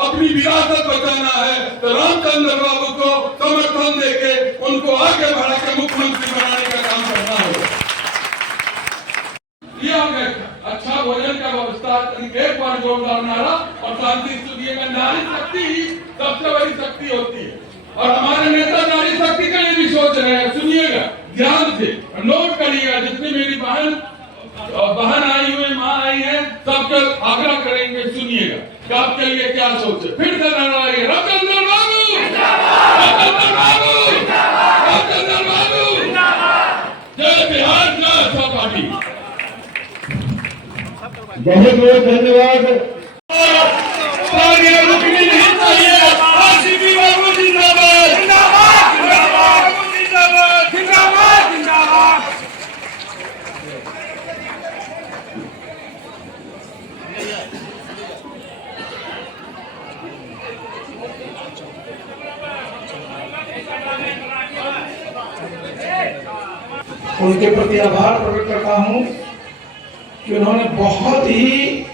अपनी विरासत बचाना है तो रामचंद्र बाबू को समर्थन देके उनको आगे बढ़ा के मुख्यमंत्री बनाने का काम करना होगा। अच्छा भोजन का व्यवस्था, एक बार जोरदार नारा और शांति सुनिएगा। नारी शक्ति ही सबसे बड़ी शक्ति होती है और हमारे नेता नारी शक्ति के लिए भी सोच रहे हैं। सुनिएगा ध्यान से, नोट करिएगा। जितनी मेरी बहन आई हुई, माँ आई है, सबके आग्रह करेंगे, सुनिएगा कि आपके लिए क्या सोचे। फिर से नारा आइए, रामचंद्र बाबू, रामचंद्र बाबू, रामचंद्र बाबू, जय बिहार, जय आशा पार्टी। बहुत बहुत धन्यवाद। रुकनी नहीं चाहिए। RCP बाबू जिंदाबाद, जिंदाबाद, जिंदाबाद, जिंदाबाद, जिंदाबाद, जिंदाबाद। उनके प्रति आभार प्रकट करता हूं कि उन्होंने बहुत ही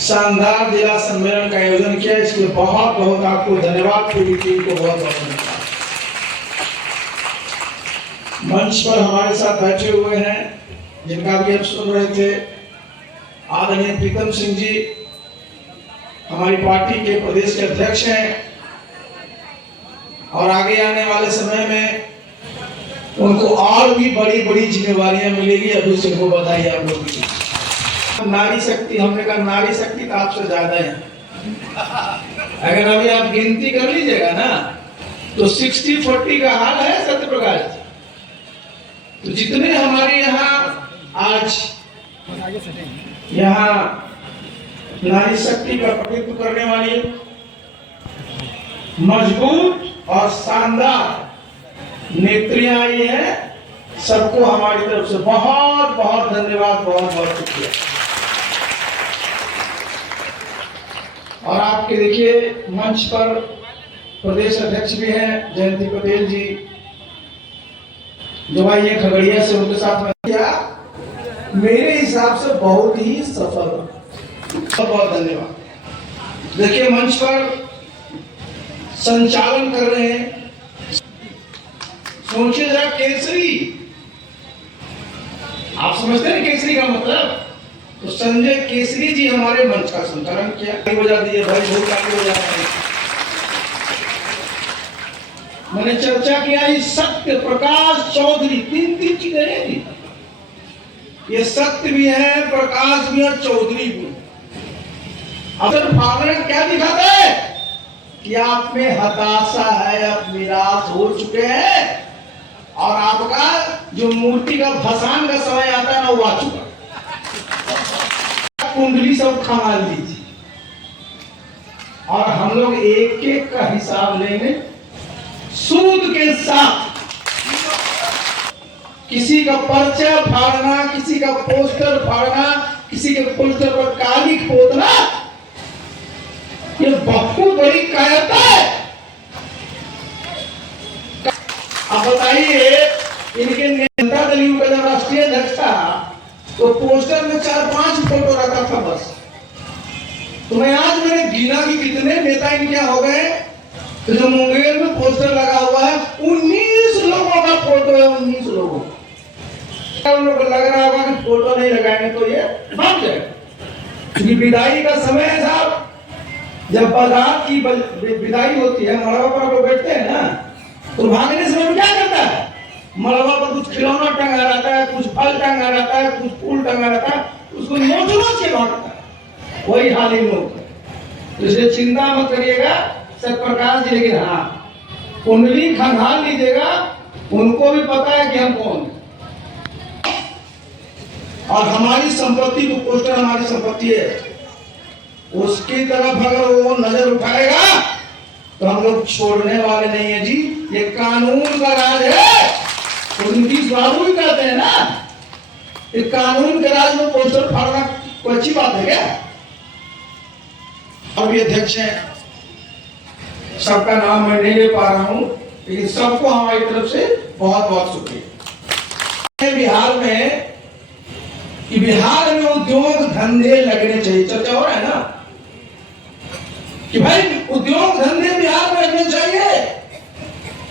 शानदार जिला सम्मेलन का आयोजन किया। इसके लिए बहुत बहुत आपको धन्यवाद, पूरी टीम को बहुत बहुत धन्यवाद। मंच पर हमारे साथ बैठे हुए हैं, जिनका भी आप सुन रहे थे, आदरणीय प्रीतम सिंह जी हमारी पार्टी के प्रदेश के अध्यक्ष हैं और आगे आने वाले समय में उनको और भी बड़ी बड़ी जिम्मेवारियां मिलेगी। अभी से वो बताइए आप लोग की नारी शक्ति, हमने कहा नारी शक्ति तो आपसे ज्यादा है। अगर अभी आप गिनती कर लीजिएगा ना तो 60-40 का हाल है सत्य प्रकाश जी। तो जितने हमारे यहाँ आज यहाँ नारी शक्ति का प्रतिनिधित्व करने वाली मजबूत और शानदार नेत्रियां आई है, सबको हमारी तरफ से बहुत बहुत धन्यवाद, बहुत बहुत शुक्रिया। और आपके देखिए मंच पर प्रदेश अध्यक्ष भी हैं जयंती पटेल जी, जो आई है खगड़िया से, उनके साथ में किया, मेरे हिसाब से बहुत ही सफल। बहुत बहुत धन्यवाद। देखिए मंच पर संचालन कर रहे हैं, सोचिए जरा, केसरी, आप समझते हैं केसरी का मतलब? तो संजय केसरी जी हमारे मंच का संचालन किया। बजा दीजिए भाई, बहुत आगे बजा रहे हैं। मैंने चर्चा किया सत्य प्रकाश चौधरी, तीन चीजें हैं, ये सत्य भी है, प्रकाश भी है, चौधरी भी। अगर फागण क्या दिखाता है कि आप में हताशा है, आप निराश हो चुके हैं और आपका जो मूर्ति का भसान का समय आता है ना वो आ चुका। कुंडली सब खंगाल लीजिए और हम लोग एक एक का हिसाब लेंगे सूद के साथ। किसी का पर्चा फाड़ना, किसी का पोस्टर फाड़ना, किसी के पोस्टर पर कालिख पोतना, ये बहुत बड़ी कायरता है। अब बताइए, इनके नेता दलियों का जब राष्ट्रीय अध्यक्ष था तो पोस्टर में 4-5 फोटो रखा था बस। तो मैं आज मैंने गिना कि कितने नेता इनके हो गए। तो जो मुंगेर में पोस्टर लगा हुआ है 19 लोगों का फोटो है, 19 लोगों। उन लोगों को लग रहा होगा कि फोटो नहीं लगाएंगे तो ये भाग जाएगा, क्योंकि विदाई का समय है साहब। जब बारात की विदाई होती है, मड़वा पर लोग बैठते हैं ना, तो भागने से क्या करता है, मड़वा पर कुछ खिलौना टंगा रहता है, कुछ फल टंगा रहता है, कुछ फूल टंगा रहता है, उसको नोच के भागता है। वही हाल इन लोग है। तो इसलिए चिंता मत करिएगा सत्यप्रकाश जी, लेकिन हाँ कुंडली खंगाल लीजिएगा, उनको भी पता है कि हम कौन है। और हमारी संपत्ति को, पोस्टर हमारी संपत्ति है, उसकी तरफ अगर वो नजर उठाएगा तो हम लोग छोड़ने वाले नहीं है जी। ये कानून का राज है, तो नीतीश बाबू भी कहते हैं ना, ये कानून के राज में पोस्टर फाड़ना कोई अच्छी बात है क्या? अभी अध्यक्ष हैं, सबका नाम मैं नहीं ले पा रहा हूं, लेकिन सबको हमारी तरफ से बहुत बहुत शुक्रिया। बिहार में कि बिहार में उद्योग धंधे लगने चाहिए, चर्चा हो रहा है ना कि भाई उद्योग धंधे बिहार में लगने चाहिए,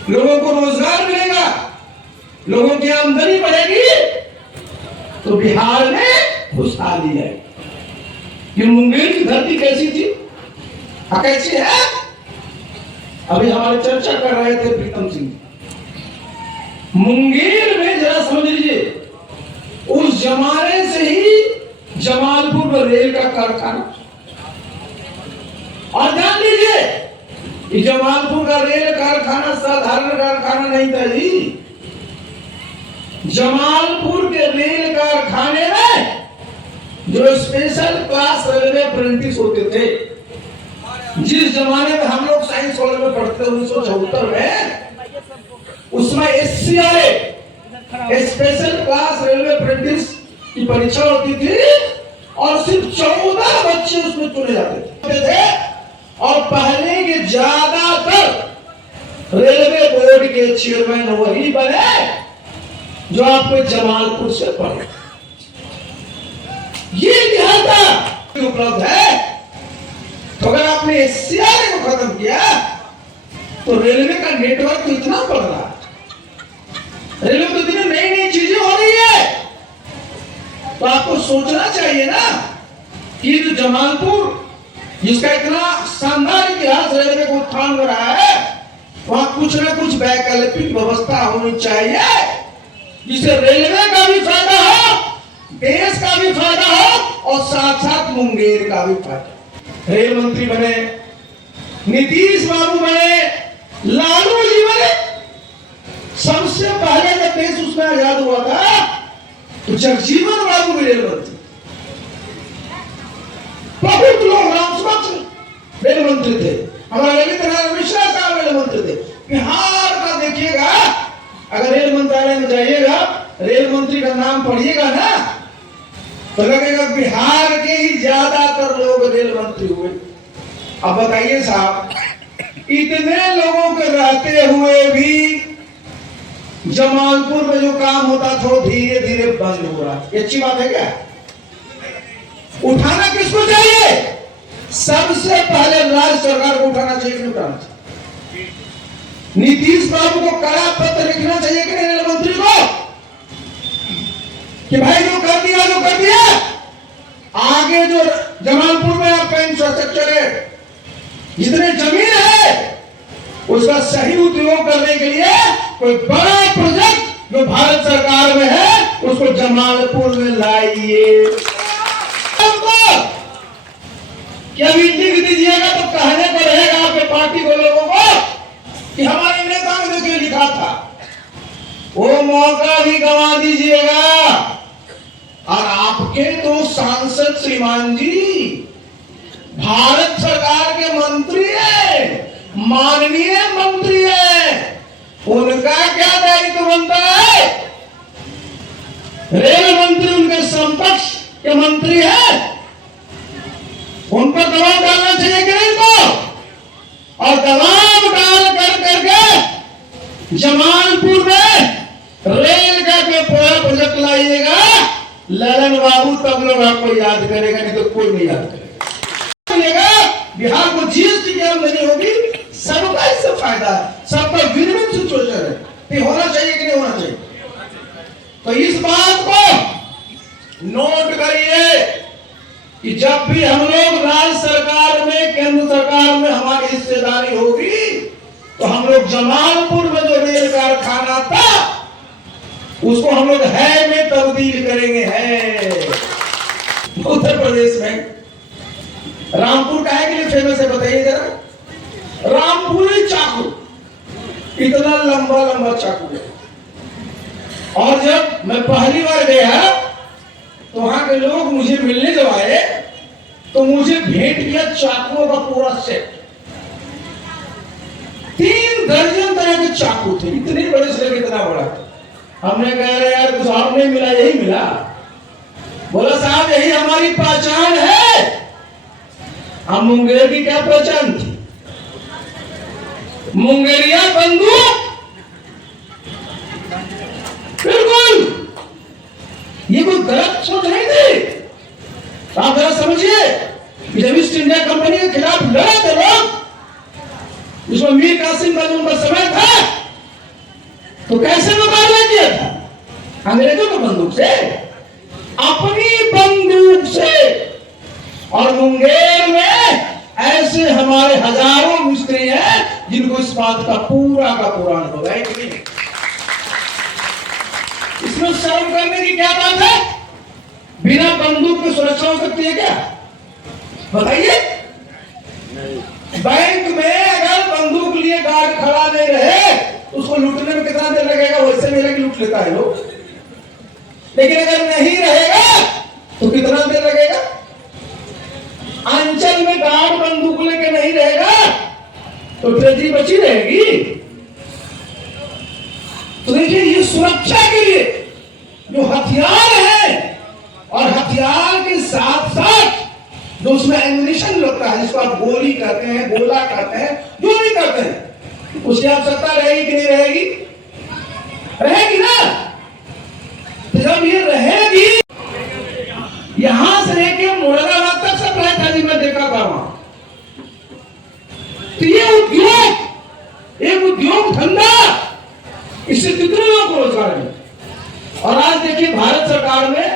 लोगों को रोजगार मिलेगा, लोगों की आमदनी बढ़ेगी, तो बिहार में खुशहाली है। ये मुंगेर की धरती कैसी थी, कैसी है? अभी हमारे चर्चा कर रहे थे प्रीतम सिंह, मुंगेर में जरा समझ लीजिए, उस जमाने से ही जमालपुर में रेल का कारखाना, और जान लीजिए कि जमालपुर का रेल कारखाना साधारण कारखाना नहीं था जी। जमालपुर के रेल कारखाने में जो स्पेशल क्लास रेलवे अप्रेंटिस होते थे, जिस जमाने में हम लोग साइंस कॉलेज में पढ़ते थे 1974 में, उसमें SCI special class railway apprentice की परीक्षा होती थी और सिर्फ 14 बच्चे उसमें चुने जाते थे। और पहले के ज्यादातर रेलवे बोर्ड के चेयरमैन वही बने जो आपको जमालपुर से पड़े। ये लिहाजा उपलब्ध है। तो अगर आपने एससीआर को खत्म किया तो रेलवे का नेटवर्क तो इतना बढ़ रहा है, रेलवे तो इतनी नई नई चीजें हो रही है। तो आपको सोचना चाहिए ना कि जो जमालपुर जिसका इतना शानदार इतिहास रेलवे को उत्थान हो रहा है, वहां कुछ ना कुछ वैकल्पिक व्यवस्था होनी चाहिए जिससे रेलवे का भी फायदा हो, देश का भी फायदा हो और साथ साथ मुंगेर का भी फायदा। रेल मंत्री बने, नीतीश बाबू बने, लालू जी बने। सबसे पहले जब देश उसमें आजाद हुआ था तो जगजीवन बाबू भी रेल मंत्री, बहुत लोग रामसभा रेल मंत्री थे, हमारे ललित नारायण मिश्रा साहब रेल मंत्री थे। बिहार का देखिएगा, अगर रेल मंत्रालय में जाइएगा, रेल मंत्री का नाम पढ़िएगा ना तो लगेगा बिहार के ही ज्यादातर लोग रेल मंत्री हुए। अब बताइए साहब, इतने लोगों के रहते हुए भी जमालपुर में जो काम होता था वो धीरे धीरे बंद हो रहा। ये अच्छी बात है क्या? उठाना किसको चाहिए? सबसे पहले राज्य सरकार को उठाना चाहिए, नहीं उठाना चाहिए? नीतीश बाबू को कड़ा पत्र लिखना चाहिए कि रेल मंत्री को कि भाई जो कर दिया जो कर दिया, आगे जो जमालपुर में आपका इंफ्रास्ट्रक्चर है, जितने जमीन है, उसका सही उपयोग करने के लिए कोई बड़ा प्रोजेक्ट जो भारत सरकार में है उसको जमालपुर में लाइए। क्या भी लिख दीजिएगा तो कहने को रहेगा आपके पार्टी को, लोगों को कि हमारे नेता ने जो लिखा था, वो मौका भी गंवा दीजिएगा। और आपके तो सांसद श्रीमान जी भारत सरकार के मंत्री है, माननीय मंत्री है, उनका क्या दायित्व बनता है? रेल मंत्री उनके समकक्ष के मंत्री है, उन पर दबाव डालना चाहिए कि नहीं को? और दबाव डाल कर करके जमालपुर में रेल का कोई पूरा प्रोजेक्ट लाइएगा, ललन बाबू तब लोग आपको याद करेगा, नहीं तो कोई नहीं याद करेगा। बिहार को जीएसटी की आमदनी होगी, सबका इससे फायदा है, सबका विन विन सिचुएशन है। ये होना चाहिए कि नहीं होना चाहिए? तो इस बात को नोट करिए कि जब भी हम लोग राज्य सरकार में, केंद्र सरकार में हमारी हिस्सेदारी होगी तो हम लोग जमालपुर में जो रेल कारखाना था उसको हम लोग है में तब्दील करेंगे। है उत्तर प्रदेश में रामपुर का है के लिए फेमस है, बताइए जरा। रामपुरी चाकू, इतना लंबा लंबा चाकू है। और जब मैं पहली बार गया तो वहां के लोग मुझे मिलने जब आए तो मुझे भेंट किया चाकुओं का पूरा सेट। 3 दर्जन तरह के चाकू थे, इतने बड़े से इतना बड़ा। हमने कहा यार कुछ और नहीं मिला, यही मिला। बोला साहब यही हमारी पहचान है। हम मुंगेर की क्या पहचान थी? मुंगेरिया बंदूक, बिल्कुल ये कोई गलत सोच नहीं थी। आप जरा समझिए, जब ईस्ट इंडिया कंपनी के खिलाफ लड़े थे लोग, जिसमें मीर कासिम का जो उनका समय था, तो कैसे मुकाबला किया था? अंग्रेजों की बंदूक से, अपनी बंदूक से। और मुंगेर में ऐसे हमारे हजारों मिस्त्री हैं जिनको इस बात का पूरा अनुभव है कि नहीं? इसमें शर्म करने की क्या बात है? बिना बंदूक की सुरक्षा हो सकती है क्या? बताइए। बैंक में अगर बंदूक लिए गार्ड खड़ा नहीं रहे उसको लूटने में कितना देर लगेगा? वैसे मेरे की लूट लेता है लोग। लेकिन अगर नहीं रहेगा तो कितना देर लगेगा? अंचल में गार्ड बंदूक लेके नहीं रहेगा तो ट्रेजरी बची रहेगी। तो देखिए, ये सुरक्षा के लिए जो हथियार है और हथियार के साथ साथ जो उसमें एम्यूनिशन लगता है, जिसको आप गोली कहते हैं, गोला कहते हैं, जो भी कहते हैं, उसकी आवश्यकता रहेगी कि नहीं रहेगी? रहेगी ना। तो जब ये रहेगी, यहां से लेके मुरादाबाद तक सप्लाई था जी, मैं देखा था वहां। तो ये उद्योग, एक उद्योग धंधा, इससे कितने लोगों को रोजगार मिले। और आज देखिए भारत सरकार में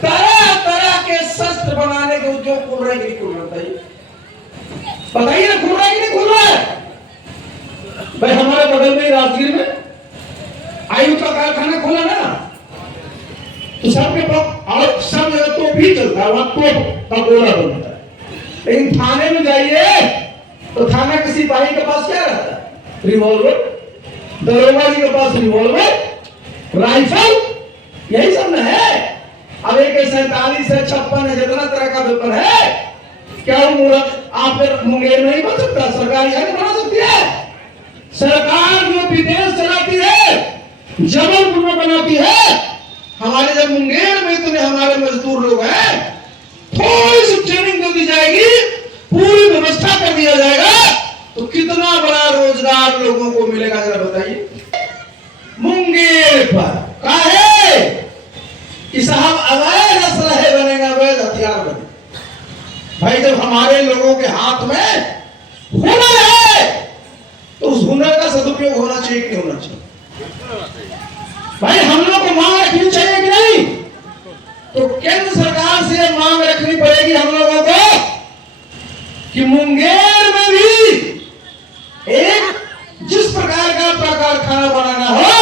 तरह तरह के शस्त्र बनाने के उद्योग खुल रहे हैं, खुल रहा है, बताइए ना, खुल रहा है कि नहीं खुल रहा है। भाई हमारे बगल में राजगीर में आयु का कारखाना खोला ना, तो सबके और सब जगह तो भी चलता है, वहां तो का गोला बनता है। लेकिन थाने में जाइए तो थाना के सिपाही के पास क्या रहता है? रिवॉल्वर। दरोगा जी के पास रिवॉल्वर, राइफल, यही सब ना है। अब एक 47 से 56 है, जितना तरह का वेपन है, क्या वो मूर्ख आप मुंगेर में नहीं बन सकता? सरकार यहाँ नहीं बना सकती है। सरकार जो विदेश चलाती है, जबलपुर में बनाती है। हमारे जब मुंगेर में इतने हमारे मजदूर लोग हैं, थोड़ी सी ट्रेनिंग दे दी जाएगी, पूरी व्यवस्था कर दिया जाएगा, तो कितना बड़ा रोजगार लोगों को मिलेगा, जरा बताइए। मुंगेर पर काहे कि साहब अवैध असलहे बनेगा, अवैध हथियार बने। भाई जब हमारे लोगों के हाथ में हुनर है, तो उस हुनर का सदुपयोग होना चाहिए कि नहीं होना चाहिए? भाई हम लोग को मांग रखनी चाहिए कि नहीं? तो केंद्र सरकार से मांग रखनी पड़ेगी हम लोगों को कि मुंगेर में भी एक जिस प्रकार का कारखाना बनाना हो,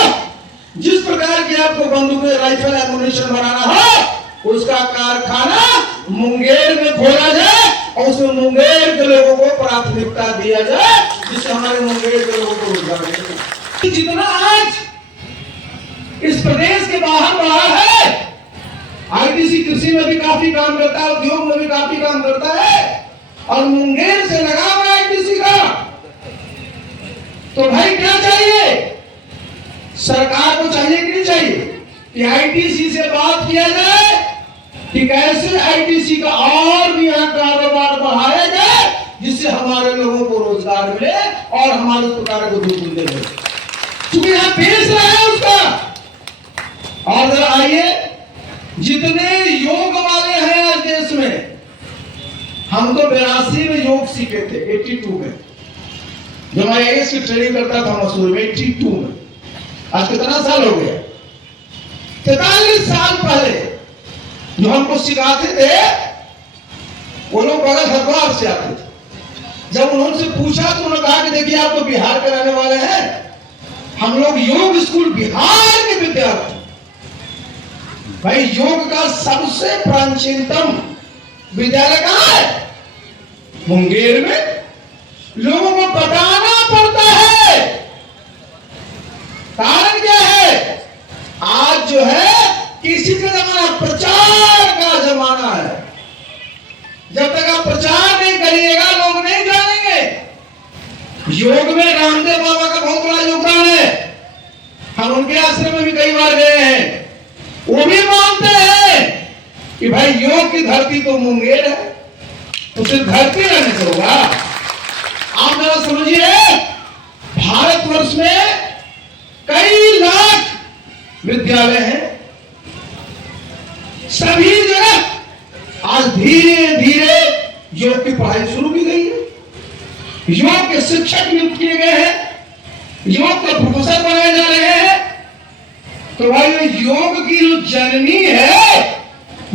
जिस प्रकार की आपको बंदूकें, राइफल, एमुनिशन बनाना हो, उसका कारखाना मुंगेर में खोला जाए और उसमें मुंगेर के लोगों को प्राथमिकता दिया जाए, जिससे हमारे मुंगेर के लोगों को रोजगार मिले। जितना आज इस प्रदेश के बाहर बाहर है, आईटीसी कृषि में भी काफी काम करता है, उद्योग में भी काफी काम करता है, और मुंगेर से लगा हुआ आईटीसी का। तो भाई क्या चाहिए? सरकार को चाहिए कि नहीं चाहिए कि आईटीसी से बात किया जाए कि कैसे आईटीसी का और भी यहाँ कारोबार बढ़ाया जाए, जिससे हमारे लोगों को रोजगार मिले और हमारे सरकार को दूध मिले, क्योंकि यहाँ बेच रहा है उसका। और जरा आइए, जितने योग वाले हैं आज देश में, हम तो 82 में योग सीखे थे, 82 में जब मैं आईएएस की ट्रेनिंग करता था मसूरी में, 82 में। आज कितना साल हो गया? 43 साल पहले जो हमको सिखाते थे, वो लोग बगल हरिद्वार से आते थे। जब उन्होंने पूछा तो उन्होंने कहा कि देखिए आप तो बिहार के रहने वाले हैं, हम लोग योग स्कूल बिहार के विद्यार्थी। भाई योग का सबसे प्राचीनतम विद्यालय कहां है? मुंगेर में। लोगों को बताना पड़ता है। कारण क्या है? आज जो है किसी का जमाना, प्रचार का जमाना है। जब तक आप प्रचार नहीं करिएगा, लोग नहीं जानेंगे। योग में रामदेव बाबा का बहुत बड़ा योगदान है। हम उनके आश्रम में भी कई बार गए हैं। वो भी मानते हैं कि भाई योग की धरती तो मुंगेर है, तो सिर्फ धरती रहने से होगा। आप जरा समझिए, भारतवर्ष में कई लाख विद्यालय हैं, सभी जगह आज धीरे धीरे योग की पढ़ाई शुरू की गई है। योग के शिक्षक नियुक्त किए गए हैं, योग के प्रोफेसर बनाए जा रहे हैं। तो भाई योग की जो जननी है,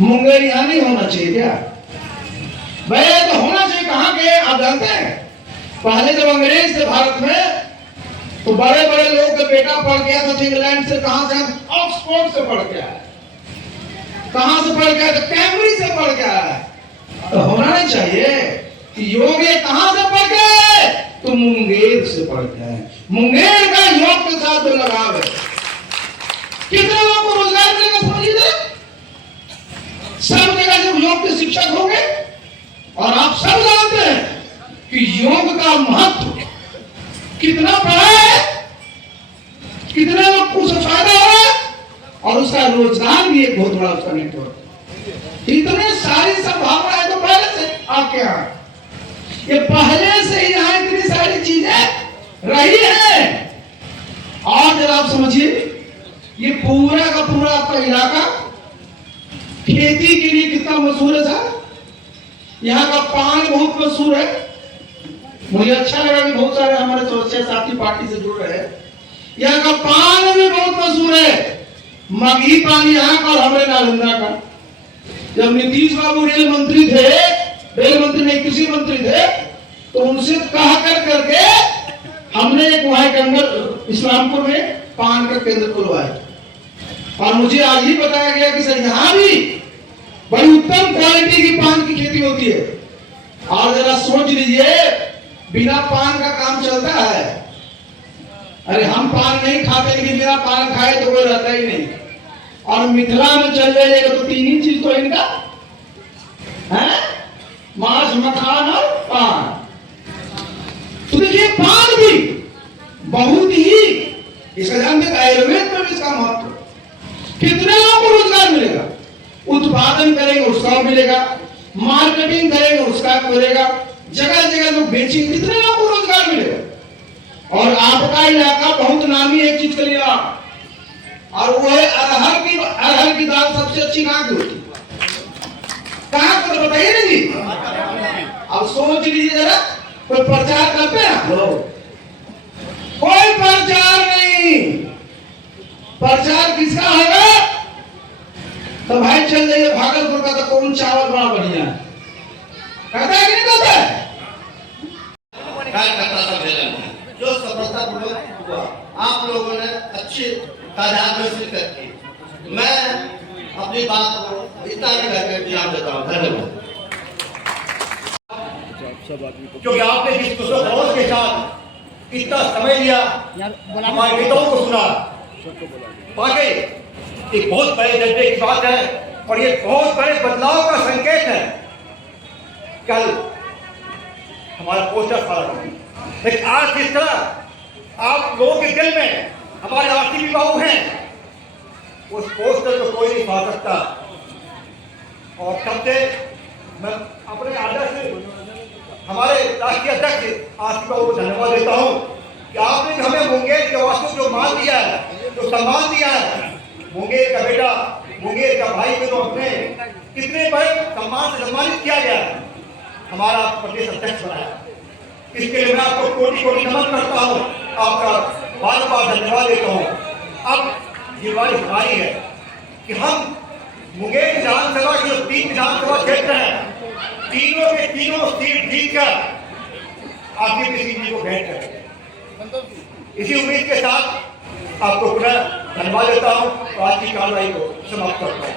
मुंगेर यहां नहीं होना चाहिए क्या? भाई तो होना चाहिए कहां के? आप जानते हैं, पहले जब अंग्रेज थे भारत में, तो बड़े बड़े लोग का बेटा पढ़ गया था इंग्लैंड से, कहां से? ऑक्सफोर्ड से पढ़ के आया। कहां से पढ़ गया? तो कैम्ब्रिज से पढ़ के आया। तो होना नहीं चाहिए कि योग ये कहां से पढ़ गए? तो मुंगेर से पढ़ के आए। मुंगेर का योग के साथ जो लगाव है, कितने लोगों को रोजगार मिलेगा समझिए। सब जगह जब योग के शिक्षक होंगे, और आप सब जानते हैं कि योग का महत्व कितना बड़ा है, कितने लोग को उससे फायदा हो रहा है, और उसका रोजगार भी एक बहुत बड़ा उसका नेटवर्क। इतने सारी संभावना है तो पहले से आपके यहाँ, ये पहले से ही यहाँ इतनी सारी चीजें रही है। और जरा आप समझिए, ये पूरा का पूरा आपका इलाका खेती के लिए कितना मशहूर है साहब। यहाँ का पान बहुत मशहूर है। मुझे अच्छा लगा कि बहुत सारे हमारे सोचे साथी पार्टी से जुड़ रहे हैं। यहाँ का पान भी बहुत मशहूर है, मगही पान यहाँ का और हमारे नालंदा का। जब नीतीश बाबू रेल मंत्री थे, रेल मंत्री नहीं कृषि मंत्री थे, तो उनसे कहा करके हमने एक वहां के अंदर इस्लामपुर में पान का केंद्र खुलवाया। और मुझे आज ही बताया गया कि सर यहाँ भी बड़ी उत्तम क्वालिटी की पान की खेती होती है। और जरा सोच लीजिए, बिना पान का काम चलता है? अरे हम पान नहीं खाते, लेकिन बिना पान खाए तो कोई रहता ही नहीं। और मिथिला में चल जाइएगा तो तीन ही चीज तो इनका है, मांस, मखान और पान। तो देखिए पान भी बहुत ही, इसका जानते हैं आयुर्वेद में भी इसका महत्व। कितने लोगों को रोजगार मिलेगा? उत्पादन करेंगे उसका मिलेगा, मार्केटिंग करेंगे उसका मिलेगा, जगह जगह लोग बेचेंगे, कितने लोगों को रोजगार मिलेगा। और आपका इलाका बहुत नामी एक चीज के लिए, और वो है अरहर की दाल सबसे अच्छी कहाँ की होती है? कहाँ को तो बताइए ना जी। अब सोच लीजिए जरा, कोई प्रचार करते हैं? कोई प्रचार नहीं। प्रचार किसका होगा? तो भाई चल जाइए भागलपुर का, तो कौन चावल बड़ा बढ़िया है, कहता है कि नहीं कहता है? कार्यकर्ता सम्मेलन जो सफलतापूर्वक हुआ, आप लोगों ने अच्छी तादाद में शिरकत की। मैं अपनी बात को इतना ही कहकर विराम देता हूँ। धन्यवाद। क्योंकि आपने जिस जोश के साथ इतना समय लिया हमारे नेताओं को सुना, वाकई एक बहुत बड़े दर्जे की बात है और ये बहुत बड़े बदलाव का संकेत है। कल हमारा पोस्टर खड़ा है, लेकिन आज जिस तरह आप लोगों के दिल में हमारे आरसीपी बाबू हैं, उस पोस्टर को कोई नहीं पा सकता। और तब से मैं अपने आदर से हमारे राष्ट्रीय अध्यक्ष आरसीपी बाबू को धन्यवाद देता हूँ कि आपने हमें मुंगेर के वास्तव जो मान दिया है, जो सम्मान दिया है। मुंगेर का बेटा, मुंगेर का भाई को तो अपने कितने बड़े सम्मान से सम्मानित किया गया, हमारा प्रदेश अध्यक्ष बनाया। इसके लिए मैं आपको कोटि कोटि नमन करता हूँ, आपका बार बार धन्यवाद देता हूँ। अब जिम्मेदारी हमारी है कि हम मुंगेर विधानसभा के जो 3 विधानसभा क्षेत्र हैं, तीनों के तीनों सीट जीतकर आरसीपी सिंह जी को भेंट करें। इसी उम्मीद के साथ आपको पुनः धन्यवाद देता हूँ और आज की कार्रवाई को समाप्त करता हूँ।